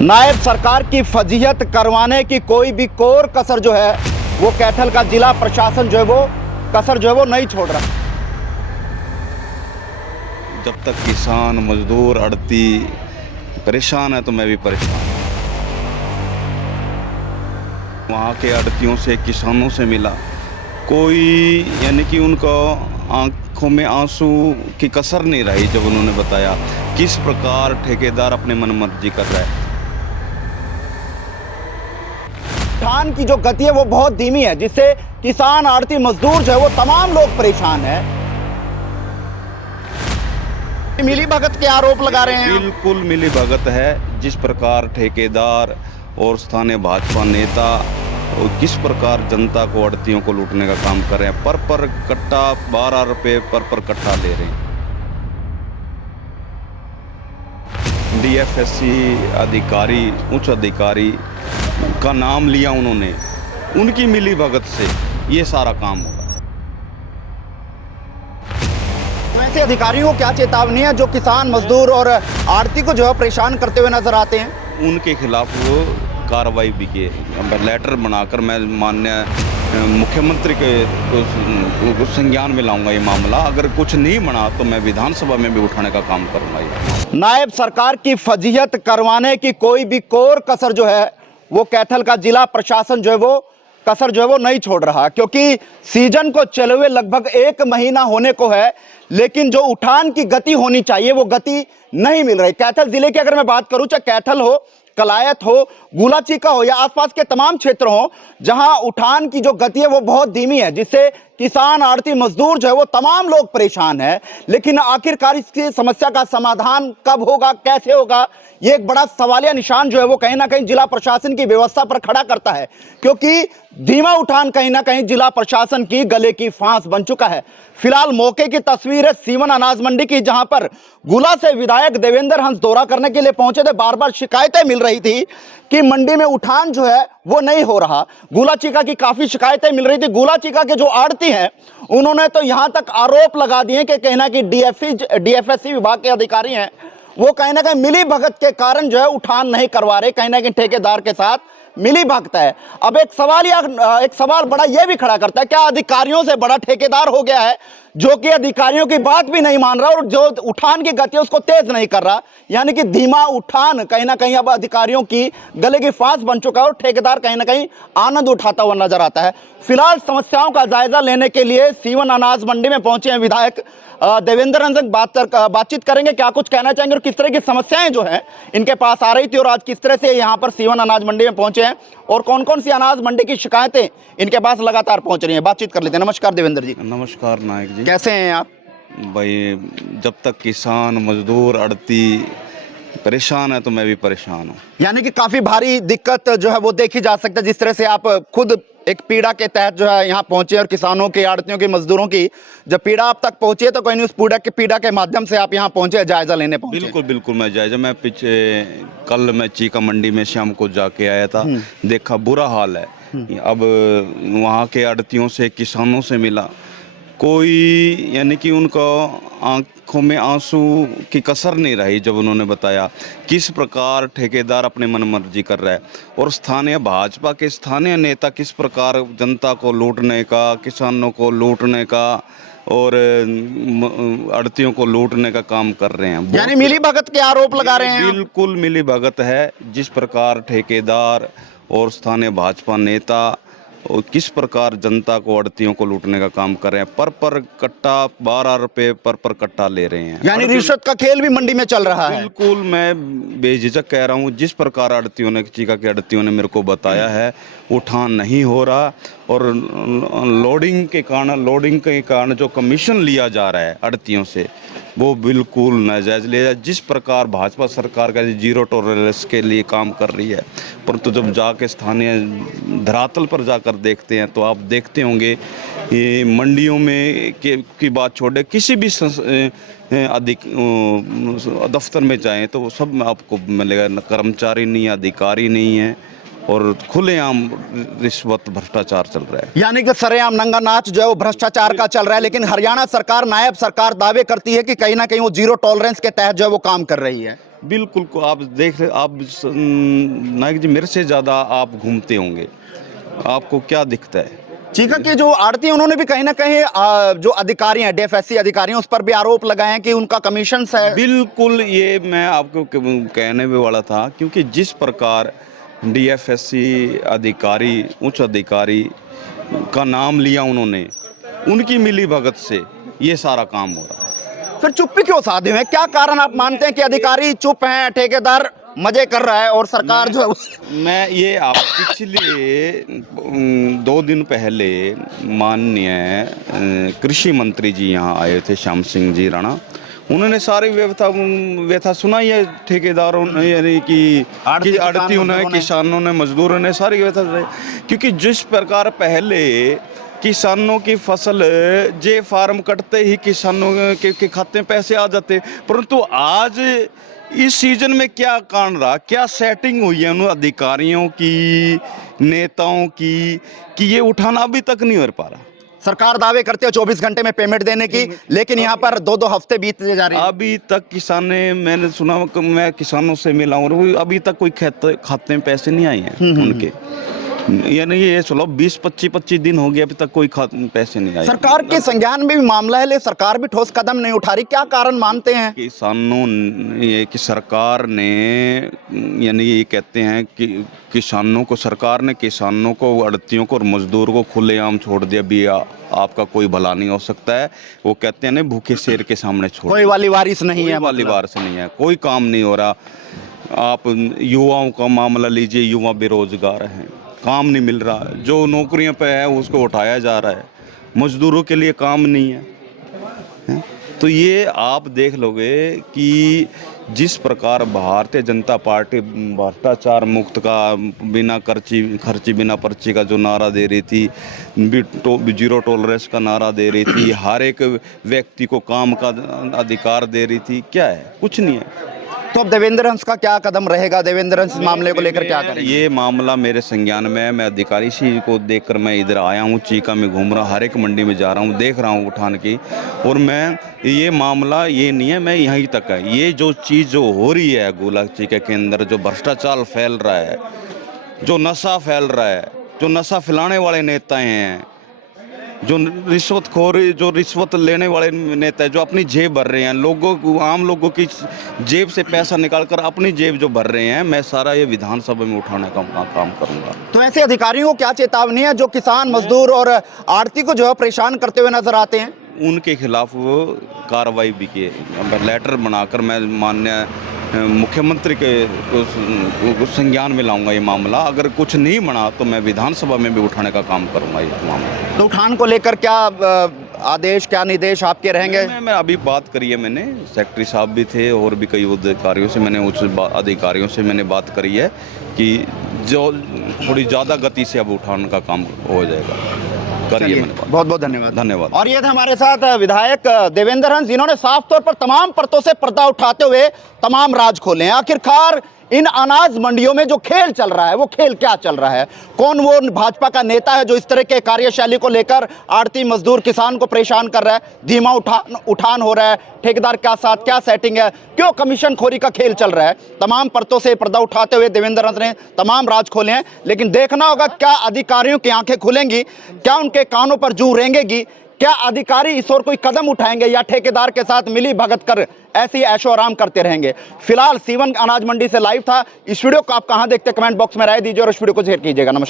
नायब सरकार की फजीहत करवाने की कोई भी कोर कसर जो है वो कैथल का जिला प्रशासन जो है वो कसर जो है वो नहीं छोड़ रहा। जब तक किसान मजदूर आड़ती परेशान है तो मैं भी परेशान हूँ। वहाँ के आड़तियों से किसानों से मिला, कोई यानी कि उनका आंखों में आंसू की कसर नहीं रही जब उन्होंने बताया किस प्रकार ठेकेदार अपने मनमर्जी कर रहा है। धान की जो गति है वो बहुत धीमी है, जिससे किसान आड़ती मजदूर जो है वो तमाम लोग परेशान है। मिली भगत के आरोप लगा रहे हैं। बिल्कुल मिली भगत है। जिस प्रकार ठेकेदार और स्थानीय भाजपा नेता और किस प्रकार जनता को आड़तियों को लूटने का काम कर रहे हैं, पर कट्टा 12 रुपए पर कट्टा ले रहे हैं। डीएफएससी अधिकारी, उच्च अधिकारी का नाम लिया उन्होंने, उनकी मिली भगत से ये सारा काम होगा। ऐसे अधिकारियों को क्या चेतावनी है जो किसान मजदूर और आड़ती को जो है परेशान करते हुए नजर आते हैं? उनके खिलाफ वो कार्रवाई भी की। लेटर बनाकर मैं माननीय मुख्यमंत्री के संज्ञान में लाऊंगा ये मामला। अगर कुछ नहीं बना तो मैं विधानसभा में भी उठाने का काम करूंगा। ये नायब सरकार की फजीहत करवाने की कोई भी कोर कसर जो है वो कैथल का जिला प्रशासन जो है वो कसर जो है वो नहीं छोड़ रहा, क्योंकि सीजन को चले हुए लगभग 1 महीना होने को है, लेकिन जो उठान की गति होनी चाहिए वो गति नहीं मिल रही। कैथल जिले की अगर मैं बात करूं, चाहे कैथल हो, कलायत हो, गुलाचीका हो या आसपास के तमाम क्षेत्र हो, जहां उठान की जो गति है वो बहुत धीमी है, जिससे किसान आड़ती मजदूर जो है वो तमाम लोग परेशान है। लेकिन आखिरकार इसकी समस्या का समाधान कब होगा, कैसे होगा, ये एक बड़ा सवालिया निशान जो है वो कहीं ना कहीं जिला प्रशासन की व्यवस्था पर खड़ा करता है, क्योंकि धीमा उठान कहीं ना कहीं जिला प्रशासन की गले की फांस बन चुका है। फिलहाल मौके की तस्वीर है सीवन अनाज मंडी की, जहां पर गुला से विधायक देवेंद्र हंस दौरा करने के लिए पहुंचे थे। बार बार शिकायतें मिल रही थी कि मंडी में उठान जो है वो नहीं हो रहा। गुलाचीका की काफी शिकायतें मिल रही थी। गुलाचीका के जो आड़ती हैं उन्होंने तो यहां तक आरोप लगा दिए कि कहीं ना कहीं डीएफएससी विभाग के अधिकारी हैं वो कहीं ना कहीं मिली भगत के कारण जो है उठान नहीं करवा रहे, कहीं ना कहीं ठेकेदार के साथ मिली भगत है। अब एक सवाल बड़ा यह भी खड़ा करता है, क्या अधिकारियों से बड़ा ठेकेदार हो गया है जो कि अधिकारियों की बात भी नहीं मान रहा और जो उठान की गति है उसको तेज नहीं कर रहा। यानी कि धीमा उठान कहीं ना कहीं अब अधिकारियों की गले की फांस बन चुका है और ठेकेदार कहीं ना कहीं आनंद उठाता हुआ नजर आता है। फिलहाल समस्याओं का जायजा लेने के लिए सीवन अनाज मंडी में पहुंचे हैं विधायक देवेंद्र हंस। बातचीत करेंगे, क्या कुछ कहना चाहेंगे और किस तरह की समस्याएं जो हैं इनके पास आ रही थी और आज किस तरह से यहाँ पर सीवन अनाज मंडी में पहुंचे हैं और कौन कौन सी अनाज मंडी की शिकायतें इनके पास लगातार पहुंच रही हैं। बातचीत कर लेते हैं। नमस्कार देवेंद्र जी। नमस्कार नायक जी। कैसे हैं आप? भाई, जब तक किसान मजदूर आड़ती परेशान है तो मैं भी परेशान हूँ। यानी कि काफी भारी दिक्कत जो है वो देखी जा सकता है, जिस तरह से आप खुद एक पीड़ा के तहत जो है यहाँ पहुंचे और किसानों के, आड़तियों के, मजदूरों की जब पीड़ा आप तक पहुंची है तो कोई नहीं उस पीड़ा के माध्यम से आप यहाँ पहुंचे, जायजा लेने पहुंचे। बिल्कुल मैं जायजा, मैं पीछे कल मैं चीका मंडी में शाम को जाके आया था, देखा बुरा हाल है। अब वहाँ के आड़तियों से, किसानों से मिला, कोई यानी कि उनका आंखों में आंसू की कसर नहीं रही जब उन्होंने बताया किस प्रकार ठेकेदार अपने मनमर्जी कर रहा है और स्थानीय भाजपा के स्थानीय नेता किस प्रकार जनता को लूटने का, किसानों को लूटने का और आड़तियों को लूटने का काम कर रहे हैं। यानी मिली भगत के आरोप लगा रहे हैं। बिल्कुल मिली भगत है। जिस प्रकार ठेकेदार और स्थानीय भाजपा नेता और किस प्रकार जनता को आड़तियों को लूटने का काम कर रहे हैं, पर कट्टा 12 रुपए पर कट्टा ले रहे हैं। यानी रिश्वत का खेल भी मंडी में चल रहा है। बिल्कुल मैं बेझिझक कह रहा हूँ। जिस प्रकार आड़तियों ने, चीका के आड़तियों ने मेरे को बताया है, उठान नहीं हो रहा और लोडिंग के कारण जो कमीशन लिया जा रहा है आड़तियों से वो बिल्कुल नाजायज़ लिया। जिस प्रकार भाजपा सरकार का जीरो टॉलरेंस के लिए काम कर रही है, परंतु जब जाके स्थानीय धरातल पर जाकर देखते हैं तो आप देखते होंगे ये मंडियों में की बात छोड़े, किसी भी दफ्तर में जाएं तो वो सब में आपको मिलेगा, कर्मचारी नहीं है, अधिकारी नहीं है और खुलेआम रिश्वत भ्रष्टाचार चल रहा है। यानी कि सरेआम नंगा नाच जो है वो भ्रष्टाचार का चल रहा है, लेकिन हरियाणा सरकार, नायब सरकार दावे करती है कि कहीं ना कहीं वो जीरो टॉलरेंस के तहत जो है वो काम कर रही है। बिल्कुल को आप देख रहे, आप नायक जी मेरे से ज़्यादा आप घूमते होंगे, आपको क्या दिखता है? चीका के जो आड़ती हैं उन्होंने भी कहीं ना कहीं जो अधिकारी हैं, डीएफएससी अधिकारी हैं, उस पर भी आरोप लगाए हैं कि उनका कमीशन है। बिल्कुल, ये मैं आपको कहने भी वाला था, क्योंकि जिस प्रकार डीएफएससी अधिकारी, उच्च अधिकारी का नाम लिया उन्होंने, उनकी मिलीभगत से ये सारा काम हो रहा है। फिर चुप्पी क्यों साधे हैं? क्या कारण आप मानते हैं कि अधिकारी चुप हैं, ठेकेदार मजे कर रहा है और सरकार जो है मैं ये आप पिछले 2 दिन पहले माननीय कृषि मंत्री जी यहाँ आए थे, श्याम सिंह जी राणा, उन्होंने सारी व्यथा सुनाई है ठेकेदारों ने, यानी कि आड़तियों ने, किसानों ने, मजदूरों ने सारी व्यथा सुनाई। क्योंकि जिस प्रकार पहले किसानों की फसल जे फार्म कटते ही किसानों के खाते में पैसे आ जाते, परंतु आज इस सीजन में क्या कारण रहा, क्या सेटिंग हुई है उन अधिकारियों की, नेताओं की, कि ये उठाना अभी तक नहीं हो पा रहा। सरकार दावे करते हो 24 घंटे में पेमेंट देने की, लेकिन यहाँ पर 2-2 हफ्ते बीतते जा रहे हैं। अभी तक मैंने सुना, मैं किसानों से मिला हूँ, अभी तक कोई खाते में पैसे नहीं आए हैं उनके। यानी ये चलो 20-25 दिन हो गए, अभी तक कोई पैसे नहीं आए। सरकार के संज्ञान में भी मामला है, लेकिन सरकार भी ठोस कदम नहीं उठा रही। क्या कारण मानते हैं? किसानों ये कि सरकार ने, यानी ये कहते हैं कि किसानों को, सरकार ने किसानों को, आड़तियों को और मजदूर को खुलेआम छोड़ दिया भी, आपका कोई भला नहीं हो सकता है। वो कहते हैं ना, भूखे शेर के सामने छोड़, कोई वाली वारिस नहीं है, वाली वारिस नहीं है, कोई काम नहीं हो रहा। आप युवाओं का मामला लीजिए, युवा बेरोजगार हैं, काम नहीं मिल रहा, जो नौकरियों पे है उसको उठाया जा रहा है, मजदूरों के लिए काम नहीं है। तो ये आप देख लोगे कि जिस प्रकार भारतीय जनता पार्टी भ्रष्टाचार मुक्त का, बिना खर्ची बिना पर्ची का जो नारा दे रही थी, जीरो टॉलरेंस का नारा दे रही थी, हर एक व्यक्ति को काम का अधिकार दे रही थी, क्या है? कुछ नहीं है। तो अब देवेंद्र हंस का क्या कदम रहेगा? देवेंद्र हंस मामले को लेकर क्या करेंगे? ये मामला मेरे संज्ञान में है। मैं अधिकारी सी को देखकर मैं इधर आया हूँ, चीका में घूम रहा हूँ, हर एक मंडी में जा रहा हूँ, देख रहा हूँ उठान की, और मैं ये मामला ये नहीं है, मैं यहीं तक है। ये जो चीज़ जो हो रही है गोला चीका के अंदर, जो भ्रष्टाचार फैल रहा है, जो नशा फैल रहा है, जो नशा फैलाने वाले नेता हैं, जो रिश्वतखोरी, जो रिश्वत लेने वाले नेता है, जो अपनी जेब भर रहे हैं, लोगों को, आम लोगों की जेब से पैसा निकालकर अपनी जेब जो भर रहे हैं, मैं सारा ये विधानसभा में उठाने का काम करूंगा। तो ऐसे अधिकारियों को क्या चेतावनी है जो किसान, मजदूर और आड़ती को जो है परेशान करते हुए नजर आते हैं? उनके खिलाफ वो कार्रवाई भी की, लेटर बनाकर मैं माननीय मुख्यमंत्री के संज्ञान में लाऊंगा ये मामला। अगर कुछ नहीं बना तो मैं विधानसभा में भी उठाने का काम करूंगा ये मामला। तो उठान को लेकर क्या आदेश, क्या निर्देश आपके रहेंगे? मैं अभी बात करी है, मैंने सेक्रेटरी साहब भी थे और भी कई अधिकारियों से, मैंने उच्च अधिकारियों से मैंने बात करी है कि जो थोड़ी ज़्यादा गति से अब उठाने का काम हो जाएगा। करिए। बहुत बहुत धन्यवाद। धन्यवाद। और ये थे हमारे साथ विधायक देवेंद्र हंस, जिन्होंने साफ तौर पर तमाम परतों से पर्दा उठाते हुए तमाम राज खोले हैं। आखिरकार इन अनाज मंडियों में जो खेल चल रहा है, वो खेल क्या चल रहा है? कौन वो भाजपा का नेता है जो इस तरह के कार्यशैली को लेकर आड़ती, मजदूर, किसान को परेशान कर रहा है? धीमा उठान हो रहा है, ठेकेदार के साथ क्या सेटिंग है, क्यों कमीशन खोरी का खेल चल रहा है? तमाम परतों से पर्दा उठाते हुए देवेंद्र हंस ने तमाम राज खोले हैं। लेकिन देखना होगा क्या अधिकारियों की आंखें खुलेंगी, क्या उनके कानों पर जूं रेंगेगी, क्या अधिकारी इस ओर कोई कदम उठाएंगे या ठेकेदार के साथ मिली भगत कर ऐसी ऐशो आराम करते रहेंगे? फिलहाल सीवन अनाज मंडी से लाइव था। इस वीडियो को आप कहां देखते, कमेंट बॉक्स में राय दीजिए और इस वीडियो को शेयर कीजिएगा। नमस्कार।